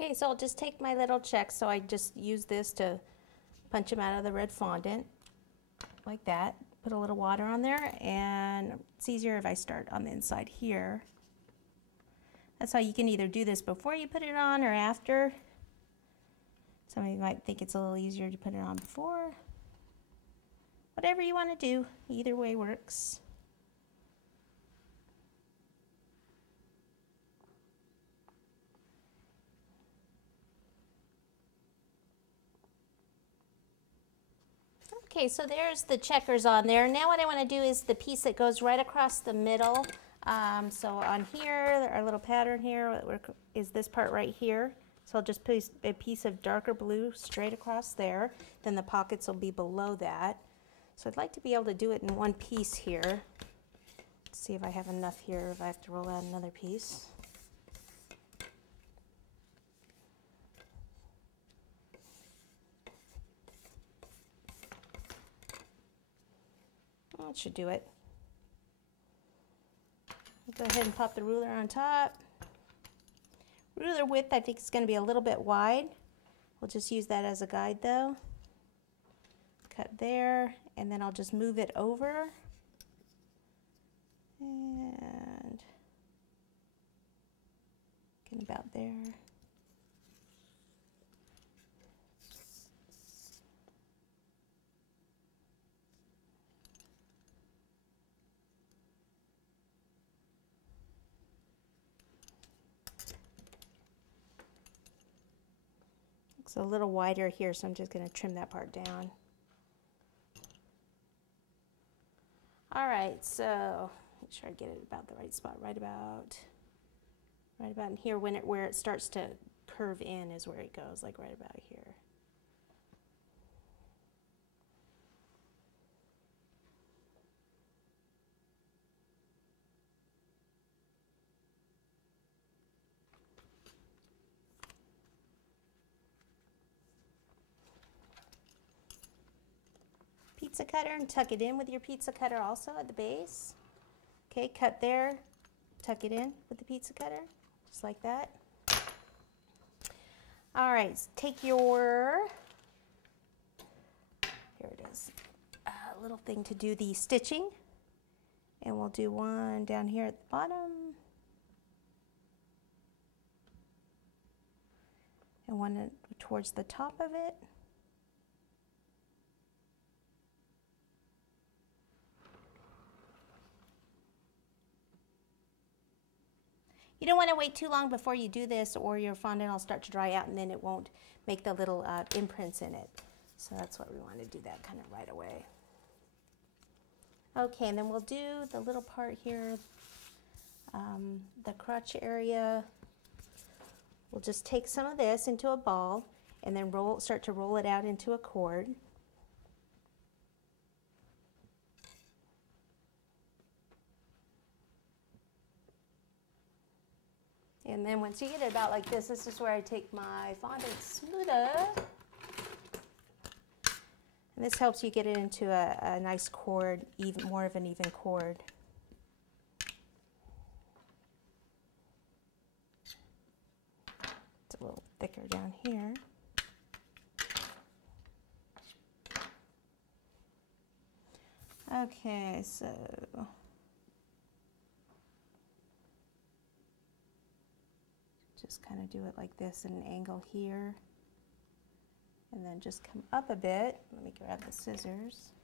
Okay, so I'll just take my little checks. So I just use this to punch them out of the red fondant, like that. Put a little water on there, and it's easier if I start on the inside here. That's how you can either do this before you put it on or after. Some of you might think it's a little easier to put it on before. Whatever you want to do, either way works. Okay, so there's the checkers on there. Now what I want to do is the piece that goes right across the middle. So on here, our little pattern here is this part right here. So I'll just put a piece of darker blue straight across there. Then the pockets will be below that. So I'd like to be able to do it in one piece here. Let's see if I have enough here, if I have to roll out another piece. That should do it. Go ahead and pop the ruler on top. Ruler width I think is going to be a little bit wide. We'll just use that as a guide though. Cut there, and then I'll just move it over. And get about there. It's a little wider here, so I'm just going to trim that part down. All right, so make sure I get it about the right spot, right about in here. Where it starts to curve in is where it goes, like right about here. Pizza cutter and tuck it in with your pizza cutter also at the base. Okay, cut there, tuck it in with the pizza cutter, just like that. All right, take your, here it is, little thing to do the stitching. And we'll do one down here at the bottom. And one towards the top of it. You don't want to wait too long before you do this, or your fondant will start to dry out and then it won't make the little imprints in it. So that's what we want to do, that kind of right away. Okay, and then we'll do the little part here, the crotch area. We'll just take some of this into a ball and then start to roll it out into a cord. And then once you get it about like this, this is where I take my fondant smoother. And this helps you get it into a nice cord, more of an even cord. It's a little thicker down here. Okay, so just kind of do it like this at an angle here, and then just come up a bit. Let me grab the scissors.